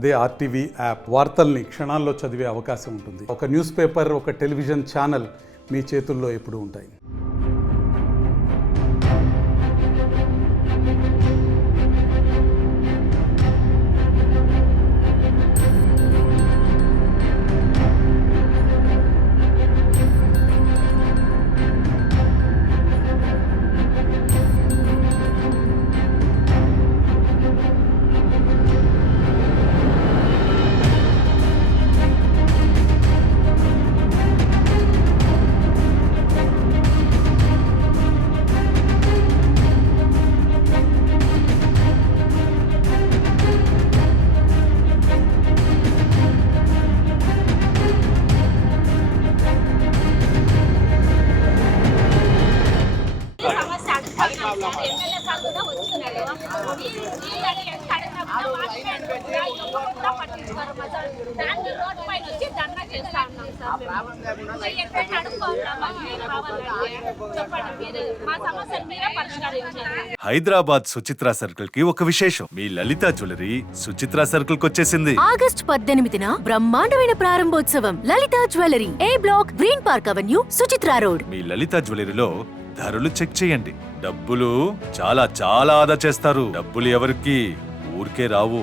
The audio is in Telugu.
అదే ఆర్టీవీ యాప్ వార్తల్ని క్షణాల్లో చదివే అవకాశం ఉంటుంది. ఒక న్యూస్ పేపర్, ఒక టెలివిజన్ ఛానల్ మీ చేతుల్లో ఎప్పుడూ ఉంటాయి. హైదరాబాద్ సుచిత్ర సర్కిల్ కి ఒక విశేషం. మీ లలిత జ్యువెలరీ సుచిత్ర సర్కిల్ కి వచ్చేసింది. ఆగస్ట్ 18న బ్రహ్మాండమైన ప్రారంభోత్సవం. Lalitha jewellery, A block, green park avenue, Suchitra road. మీ లలిత జ్యువెలరీలో ధరలు చెక్ చేయండి. డబ్బులు చాలా చాలా ఆదా చేస్తారు. డబ్బులు ఎవరికి ఊరికే రావు.